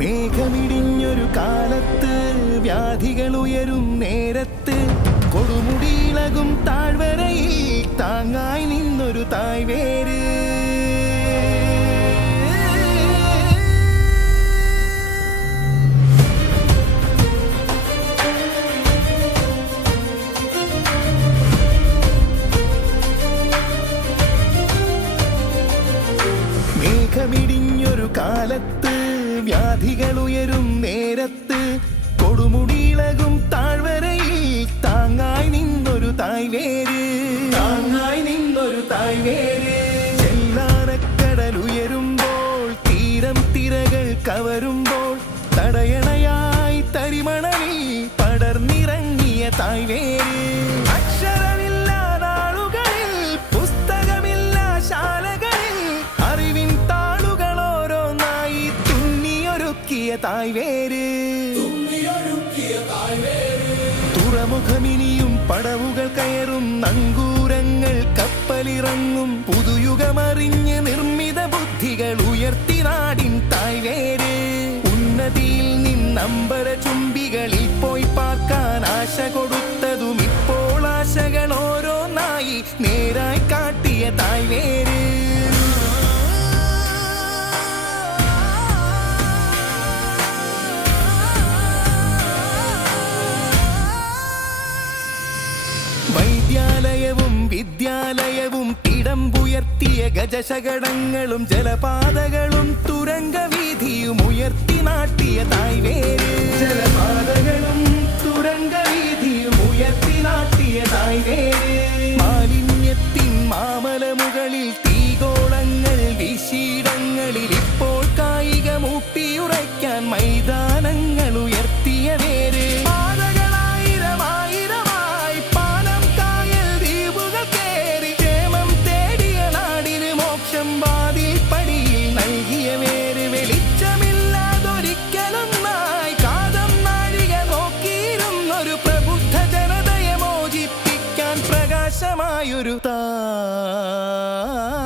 മേഘമിടിഞ്ഞൊരു കാലത്ത് വ്യാധികൾ ഉയരും നേരത്ത് കൊടുമുടിയിളകും താഴ്വരയിൽ താങ്ങായി നിന്നൊരു തായ്വേര്. മേഘമിടിഞ്ഞൊരു കാലത്ത് വ്യാധികൾ ഉയരും നേരത്ത് കൊടുമുടിയിളകും താഴ്വരയിൽ താങ്ങായി നിന്നൊരു തായ്വേര്. താങ്ങായി നിന്നൊരു തായ്വേര്. ചെല്ലാനക്കടൽ ഉയരുമ്പോൾ തീരം തിരകൾ കവരുമ്പോൾ തടയണയായി തരിമണലിൽ പടർന്നിറങ്ങിയ തായ്വേര്. അക്ഷരമില്ലാ നാളുകളിൽ പുസ്തകമില്ലാ ശാലകളിൽ അറിവിൻ താളുകൾ ഓരോന്നായി തുന്നിയൊരുക്കിയ തായ്വേര്. തുറമുഖമിനിയും പടവുകൾ കയറും നങ്കൂരങ്ങൾ കപ്പലിറങ്ങും പുതുയുഗമറിഞ്ഞ് നിർമ്മിത ബുദ്ധികൾ ഉയർത്തി നാടിൻ തായ്വേര്. ഉന്നതിയിൽ നിന്നമ്പര ചുംബികളിൽ പോയി പാർക്കാൻ ആശ കൊടുത്തതും ഇപ്പോൾ ആശകൾ ഓരോന്നായി നേരായി കാട്ടിയ തായ്വേര്. വൈദ്യാലയവും വിദ്യാലയവും തിടമ്പുയർത്തിയ ഗജശകടങ്ങളും ജലപാതകളും തുരങ്കവീഥിയും ഉയർത്തി നാട്ടിയ തായ്വേര്. ജലപാതകളും തുരങ്കവീഥിയും ഉയർത്തി നാട്ടിയ തായ്വേര്. മാലിന്യത്തിൻ മാമലമുകളിൽ തീഗോളങ്ങൾ വീശിയിടങ്ങളിൽ ഇപ്പോൾ കായികമൂട്ടിയുറയ്ക്കാൻ മൈതാനങ്ങൾ ഉയർത്തിയ വേര്. പ്രകാശമായൊരു തായ്വേര്.